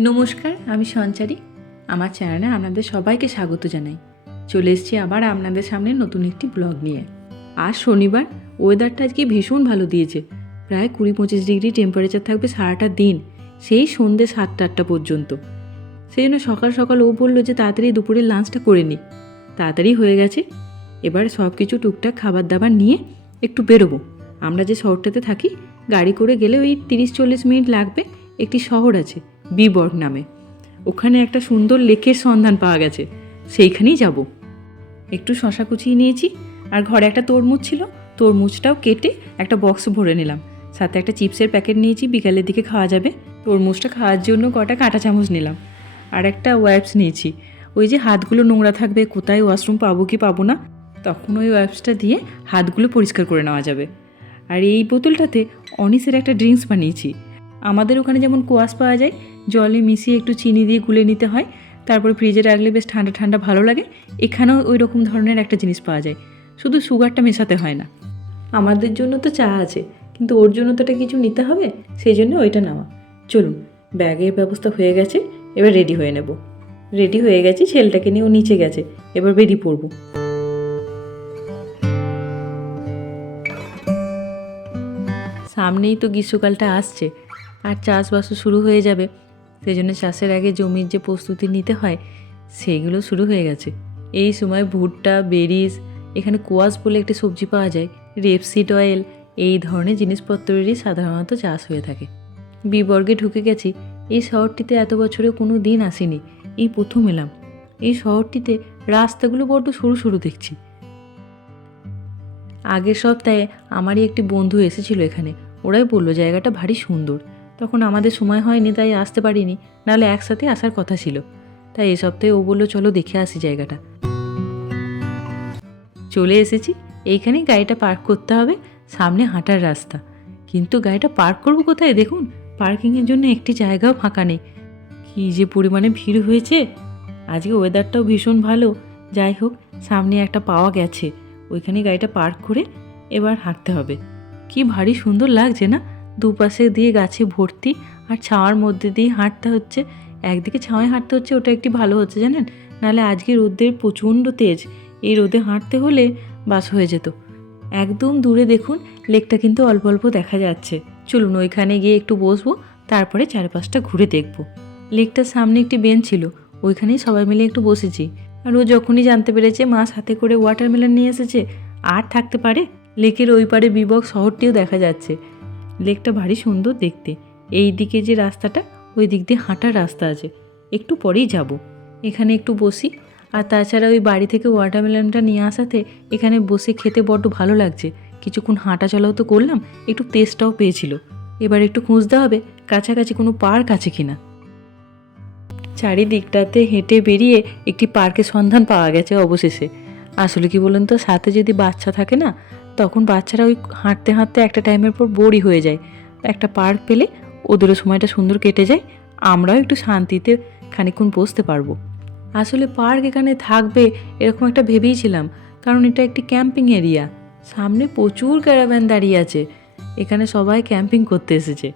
নমস্কার, আমি সঞ্চারী। আমার চ্যানেলে আপনাদের সবাইকে স্বাগত জানাই। চলে এসেছি আবার আপনাদের সামনে নতুন একটি ব্লগ নিয়ে। আর শনিবার ওয়েদারটা আজকে ভীষণ ভালো দিয়েছে। প্রায় কুড়ি পঁচিশ ডিগ্রি টেম্পারেচার থাকবে সারাটা দিন, সেই সন্ধ্যে সাতটা আটটা পর্যন্ত। সেই জন্য সকাল সকাল ও বলল যে তাড়াতাড়ি দুপুরের লাঞ্চটা করে নিই তাড়াতাড়ি হয়ে গেছে। এবার সব কিছু টুকটাক খাবার দাবার নিয়ে একটু বেরোবো। আমরা যে শহরটাতে থাকি, গাড়ি করে গেলে ওই তিরিশ চল্লিশ মিনিট লাগবে। একটি শহর আছে। বিবর্গ নামে। ওখানে একটা সুন্দর লেকের সন্ধান পাওয়া গেছে। সেইখানেই যাব। একটু শশা কুচিয়ে নিয়েছি, আর ঘরে একটা তরমুজ ছিল। তরমুজটাও কেটে একটা বক্স ভরে নিলাম। সাথে একটা চিপসের প্যাকেট নিয়েছি, বিকালের দিকে খাওয়া যাবে। তরমুজটা খাওয়ার জন্য কটা কাঁটা চামচ নিলাম। আর একটা ওয়াইপস নিয়েছি। ওই যে হাতগুলো নোংরা থাকবে, কোথায় ওয়াশরুম পাবো কি পাবো না, তখন ওই ওয়াইপসটা দিয়ে হাতগুলো পরিষ্কার করে নেওয়া যাবে। আর এই বোতলটাতে অনিসের একটা ড্রিঙ্কস বানিয়েছি। আমাদের ওখানে যেমন কোয়াশ পাওয়া যায়, জলে মিশিয়ে একটু চিনি দিয়ে গুলে নিতে হয়, তারপরে ফ্রিজে রাখলে বেশ ঠান্ডা ঠান্ডা ভালো লাগে, এখানেও ওই রকম ধরনের একটা জিনিস পাওয়া যায়, শুধু সুগারটা মেশাতে হয় না। আমাদের জন্য তো চা আছে, কিন্তু ওর জন্য তো এটা কিছু নিতে হবে, সেই জন্য ওইটা নেওয়া। চলুন, ব্যাগের ব্যবস্থা হয়ে গেছে, এবার রেডি হয়ে নেব। রেডি হয়ে গেছি, ছেলেটাকে নিয়ে ও নিচে গেছে, এবার বেরিয়ে পড়ব। সামনেই তো গ্রীষ্মকালটা আসছে আর চাষবাসও শুরু হয়ে যাবে। সেই জন্য চাষের আগে জমির যে প্রস্তুতি নিতে হয়, সেইগুলো শুরু হয়ে গেছে। এই সময় ভুট্টা বেরিজ এখানে কোয়াশ বলে একটি সবজি পাওয়া যায়, রেপসিড অয়েল, এই ধরনের জিনিসপত্রেরই সাধারণত চাষ হয়ে থাকে। বিবর্গে ঢুকে গেছি, এই শহরটিতে এত বছরে কোনো দিন আসিনি, এই প্রথম এলাম। এই শহরটিতে রাস্তাগুলো বড্ড সরু সরু দেখছি। আগের সপ্তাহে আমারই একটি বন্ধু এসেছিল এখানে, ওরাই বলল, জায়গাটা ভারী সুন্দর। তখন আমাদের সময় হয়নি, তাই আসতে পারিনি। নাহলে একসাথে আসার কথা ছিল। তাই এ সপ্তাহে ও বলল, চলো দেখে আসি জায়গাটা। চলে এসেছি। এইখানেই গাড়িটা পার্ক করতে হবে, সামনে হাঁটার রাস্তা। কিন্তু গাড়িটা পার্ক করব কোথায়, দেখুন? পার্কিংয়ের জন্য একটি জায়গাও ফাঁকা নেই। কী যে পরিমাণে ভিড় হয়েছে। আজকে ওয়েদারটাও ভীষণ ভালো। যাই হোক, সামনে একটা পাওয়া গেছে। ওইখানে গাড়িটা পার্ক করে এবার হাঁটতে হবে। কি ভারী সুন্দর লাগছে না? দুপাশে দিয়ে গাছে ভর্তি আর ছাওয়ার মধ্যে দিয়ে হাঁটতে হচ্ছে। একদিকে ছাওয়ায় হাঁটতে হচ্ছে, ওটা একটি ভালো হচ্ছে জানেন? নাহলে আজকে রোদের প্রচণ্ড তেজ। এই রোদে হাঁটতে হলে বাস হয়ে যেত। একদম দূরে দেখুন, লেকটা কিন্তু অল্প অল্প দেখা যাচ্ছে। চলুন ওইখানে গিয়ে একটু বসবো, তারপরে চারপাশটা ঘুরে দেখব। লেকটার সামনে একটি বেঞ্চ ছিল, ওইখানেই সবাই মিলে একটু বসেছি। আর ও যখনই জানতে পেরেছে মা সাথে করে ওয়াটারমেলন নিয়ে এসেছে, আর থাকতে পারে, লেকের ওই পারে বিবক শহরটিও দেখা যাচ্ছে। লেকটা ভারী সুন্দর দেখতে। এই দিকে যে রাস্তাটা, ওই দিক দিয়ে হাঁটার রাস্তা আছে। একটু পরেই যাব। এখানে একটু বসি। আর তাছাড়া ওই বাড়ি থেকে ওয়াটারমেলনটা নিয়ে আসাতে এখানে বসে খেতে বড্ড ভালো লাগছে। কিছুক্ষণ হাঁটা চলাও তো করলাম, একটু টেস্টটাও পেয়েছিল। এবার একটু খুঁজতে হবে, কাছাকাছি কোনো পার্ক আছে কিনা। চারিদিকটাতে হেঁটে বেরিয়ে একটি পার্কের সন্ধান পাওয়া গেছে অবশেষে। আসলে কি বলুন তো, সাথে যদি বাচ্চা থাকে না, তখন বাচ্চারা ওই হাঁটতে হাঁটতে একটা টাইমের পর বোরই হয়ে যায়। একটা পার্ক পেলে ওদেরও সময়টা সুন্দর কেটে যায়, আমরাও একটু শান্তিতে খানিকক্ষণ বসতে পারব। আসলে পার্ক এখানে থাকবে এরকম একটা ভেবেইছিলাম কারণ এটা একটি ক্যাম্পিং এরিয়া। সামনে প্রচুর ক্যারাভ্যান দাঁড়িয়ে আছে, এখানে সবাই ক্যাম্পিং করতে এসেছে।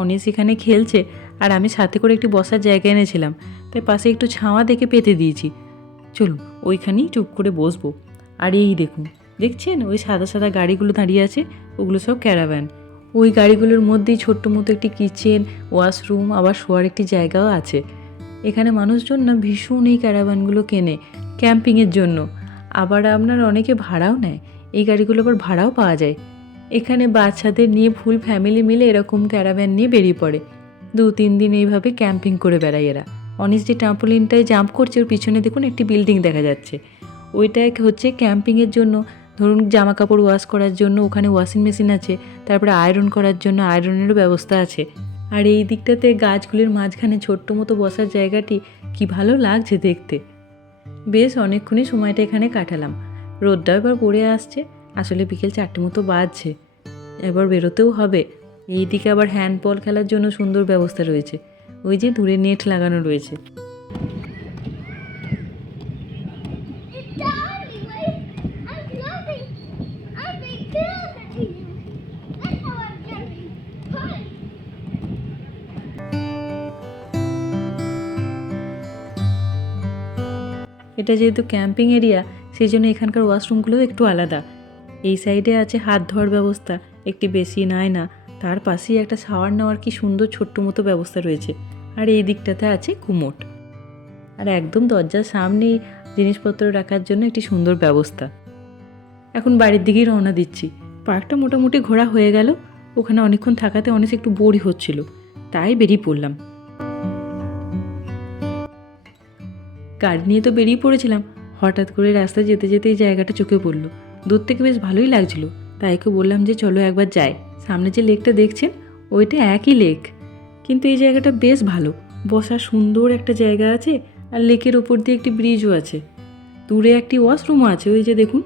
অনিস এখানে খেলছে, আর আমি সাথে করে একটি বসার জায়গা এনেছিলাম, তাই পাশে একটু ছাওয়া দেখে পেতে দিয়েছি। চলুন, ওইখানেই চুপ করে বসবো। আর এই দেখুন, দেখছেন? ওই সাদা সাদা গাড়িগুলো দাঁড়িয়ে আছে, ওগুলো সব ক্যারাভ্যান। ওই গাড়িগুলোর মধ্যেই ছোট্ট মতো একটি কিচেন, ওয়াশরুম, আবার শোয়ার একটি জায়গাও আছে। এখানে মানুষজন না ভীষণ এই ক্যারাভ্যানগুলো কেনে, ক্যাম্পিংয়ের জন্য। আবার আপনার অনেকে ভাড়াও নেয়, এই গাড়িগুলো আবার ভাড়াও পাওয়া যায়। এখানে বাচ্চাদের নিয়ে ফুল ফ্যামিলি মিলে এরকম ক্যারাভ্যান নিয়ে বেরিয়ে পড়ে। দু তিন দিন এইভাবে ক্যাম্পিং করে বেড়ায় এরা। অনিস যে ট্রাম্পোলিনটায় জাম্প করছে, ওর পিছনে দেখুন একটি বিল্ডিং দেখা যাচ্ছে। ওইটা এক হচ্ছে ক্যাম্পিংয়ের জন্য। ধরুন জামা কাপড় ওয়াশ করার জন্য, ওখানে ওয়াশিং মেশিন আছে, তারপরে আয়রন করার জন্য আয়রনেরও ব্যবস্থা আছে। আর এই দিকটাতে গাছগুলির মাঝখানে ছোট্ট মতো বসার জায়গাটি কি ভালো লাগছে দেখতে। বেশ, অনেকক্ষণই সময়টা এখানে কাটালাম। রোদটা এবার পড়ে আসছে, আসলে বিকেল চারটে মতো বাজছে। এবার বেরোতেও হবে। এই দিকে আবার হ্যান্ডবল খেলার জন্য সুন্দর ব্যবস্থা রয়েছে। ওই যে দূরে নেট লাগানো রয়েছে। এটা যেহেতু ক্যাম্পিং এরিয়া, সেই জন্য এখানকার ওয়াশরুমগুলোও একটু আলাদা। এই সাইডে আছে হাত ধোয়ার ব্যবস্থা, একটি বেশি নাই না। তার পাশেই একটা শাওয়ার নেওয়ার কি সুন্দর ছোট্ট মতো ব্যবস্থা রয়েছে। আর এই দিকটাতে আছে কুমোট। আর একদম দরজার সামনেই জিনিসপত্র রাখার জন্য একটি সুন্দর ব্যবস্থা। এখন বাড়ির দিকেই রওনা দিচ্ছি। পার্কটা মোটামুটি ঘোরা হয়ে গেল। ওখানে অনেকক্ষণ থাকাতে অনেক একটু বোরই হচ্ছিল। তাই বেরিয়ে পড়লাম। গাড়ি নিয়ে তো বেরিয়ে পড়েছিলাম। হঠাৎ করে রাস্তায় যেতে যেতে এই জায়গাটা চোখে পড়ল। দূর থেকে বেশ ভালোই লাগছিল। তাই ওকে বললাম যে, চলো একবার যাই। সামনে যে লেকটা দেখছেন, ওইটা একই লেক। কিন্তু এই জায়গাটা বেশ ভালো। বসার সুন্দর একটা জায়গা আছে আর লেকের ওপর দিয়ে একটি ব্রিজও আছে। দূরে একটি ওয়াশরুমও আছে, ওই যে দেখুন।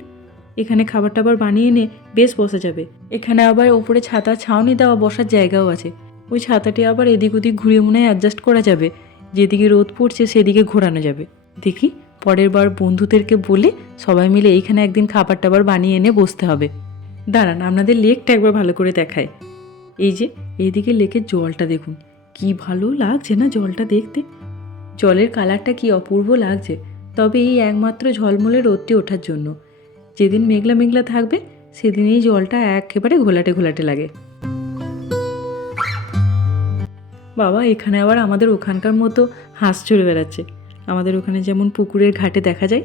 এখানে খাবার টাবার বানিয়ে এনে বেশ বসা যাবে। এখানে আবার ওপরে ছাতা ছাউনি দেওয়া বসার জায়গাও আছে। ওই ছাতাটি আবার এদিক ওদিক ঘুরিয়ে মনে হয় অ্যাডজাস্ট করা যাবে। যেদিকে রোদ পড়ছে সেদিকে ঘোরানো যাবে। দেখি, পরের বার বন্ধুদেরকে বলে সবাই মিলে এইখানে একদিন খাবার টাবার বানিয়ে এনে বসতে হবে। দাঁড়ান, আপনাদের লেকটা একবার ভালো করে দেখায় এই যে, এইদিকে লেকের জলটা দেখুন। কি ভালো লাগছে না জলটা দেখতে? জলের কালারটা কি অপূর্ব লাগছে। তবে এই একমাত্র ঝলমলে রোদটি ওঠার জন্য। যেদিন মেঘলা মেঘলা থাকবে সেদিন এই জলটা একেবারে ঘোলাটে ঘোলাটে লাগে। বাবা, এখানে আবার আমাদের ওখানকার মতো হাঁস চড়ে বেড়াচ্ছে। আমাদের ওখানে যেমন পুকুরের ঘাটে দেখা যায়,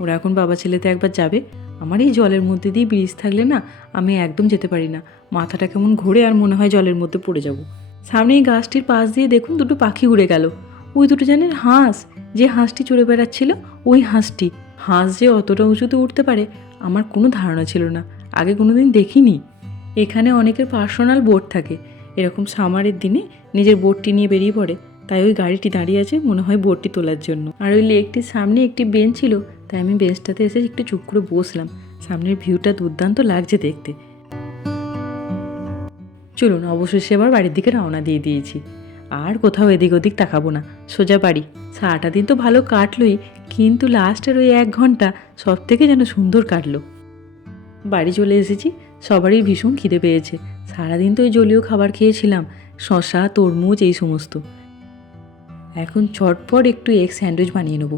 ওরা এখন বাবা ছেলেতে একবার যাবে। আমার এই জলের মধ্যে দিয়ে ব্রিজ থাকলে না, আমি একদম যেতে পারি না। মাথাটা কেমন ঘোরে আর মনে হয় জলের মধ্যে পড়ে যাব। সামনে এই গাছটির পাশ দিয়ে দেখুন দুটো পাখি উড়ে গেল। ওই দুটো জানেন হাঁস, যে হাঁসটি চড়ে বেড়াচ্ছিল, ওই হাঁসটি। হাঁস যে অতটা উঁচুতে উঠতে পারে, আমার কোনো ধারণা ছিল না। আগে কোনো দিন দেখিনি। এখানে অনেকের পার্সোনাল বোট থাকে। এরকম সামারের দিনে নিজের বোটটি নিয়ে বেরিয়ে পড়ে। তাই ওই গাড়িটি দাঁড়িয়ে আছে মনে হয় বোটটি তোলার জন্য। আর ওই লেকটির সামনে একটি বেঞ্চ ছিল। তাই আমি বেঞ্চটাতে এসে একটু চুপ করে বসলাম। সামনের ভিউটা দুর্দান্ত লাগছে দেখতে। চলুন, অবশেষে আবার বাড়ির দিকে রওনা দিয়ে দিয়েছি। আর কোথাও এদিক ওদিক তাকাবো না, সোজা বাড়ি। সারাটা দিন তো ভালো কাটলোই, কিন্তু লাস্টের ওই এক ঘণ্টা সব থেকে যেন সুন্দর কাটলো। বাড়ি চলে এসেছি, সবারই ভীষণ খিদে পেয়েছে। সারাদিন তো ওই জলীয় খাবার খেয়েছিলাম শশা তরমুজ, এই সমস্ত। এখন চটপট একটু এগ স্যান্ডউইচ বানিয়ে নেব।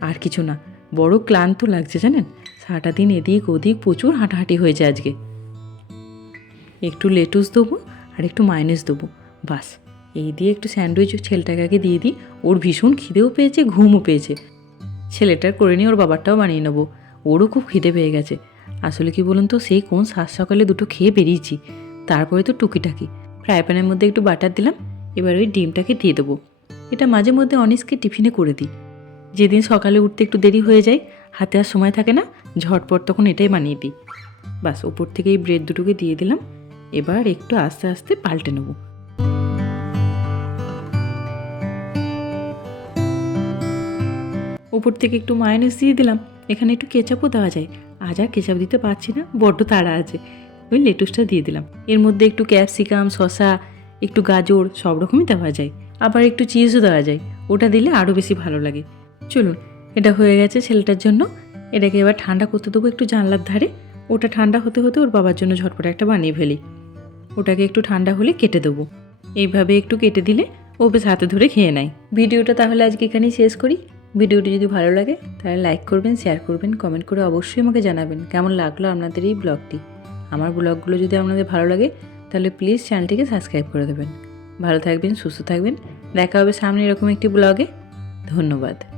আর কিছু না, বড় ক্লান্ত লাগছে জানেন? সারাটা দিন এদিক ওদিক প্রচুর হাঁটাহাঁটি হয়েছে আজকে। একটু লেটুস দেবো আর একটু মাইনাস দেবো, বাস। এই দিয়ে একটু স্যান্ডউইচ ছেলেটাকে দিয়ে দিই। ওর ভীষণ খিদেও পেয়েছে, ঘুমও পেয়েছে। ছেলেটার করে নিয়ে ওর বাবারটাও বানিয়ে নেব। ওরও খুব খিদে পেয়ে গেছে। আসলে কি বলুন তো, সেই কোন সাত সকালে দুটো খেয়ে বেরিয়েছি। তারপরে তো টুকিটাকি। ফ্রাই প্যানের মধ্যে একটু বাটার দিলাম, এবার ওই ডিমটাকে দিয়ে দেবো। এটা মাঝে মধ্যে অনিসকে টিফিনে করে দিই। যেদিন সকালে উঠতে একটু দেরি হয়ে যায়, হাতে আর সময় থাকে না, ঝটপট তখন এটাই বানিয়ে দিই। বাস, ওপর থেকে এই ব্রেড দুটোকে দিয়ে দিলাম। এবার একটু আস্তে আস্তে পাল্টে নেব। ওপর থেকে একটু মায়োনেজ দিয়ে দিলাম। এখানে একটু কেচাপও দেওয়া যায়। আজ আর কেচাপ দিতে পারছি না, বড্ড তাড়া আছে। ওই লেটুসটা দিয়ে দিলাম। এর মধ্যে একটু ক্যাপসিকাম শশা একটু গাজর, সব রকমই দেওয়া যায়। আবার একটু চিজও দেওয়া যায়। ওটা দিলে আরও বেশি ভালো লাগে। চলুন, এটা হয়ে গেছে ছেলেটার জন্য। এটাকে এবার ঠান্ডা করতে দেবো একটু জানলার ধারে। ওটা ঠান্ডা হতে হতে ওর বাবার জন্য ঝটপট একটা বানিয়ে ফেলি। ওটাকে একটু ঠান্ডা হলে কেটে দেবো। এইভাবে একটু কেটে দিলে ও বেশ হাতে ধরে খেয়ে নেয়। ভিডিওটা তাহলে আজকে এখানেই শেষ করি। ভিডিওটি যদি ভালো লাগে, তাহলে লাইক করবেন, শেয়ার করবেন, কমেন্ট করে অবশ্যই আমাকে জানাবেন কেমন লাগল আপনাদের এই ব্লগটি। আমার ব্লগগুলো যদি আপনাদের ভালো লাগে, তাহলে প্লিজ চ্যানেলটিকে সাবস্ক্রাইব করে দেবেন। ভালো থাকবেন, সুস্থ থাকবেন। দেখা হবে সামনে এরকম একটি ব্লগে। ধন্যবাদ।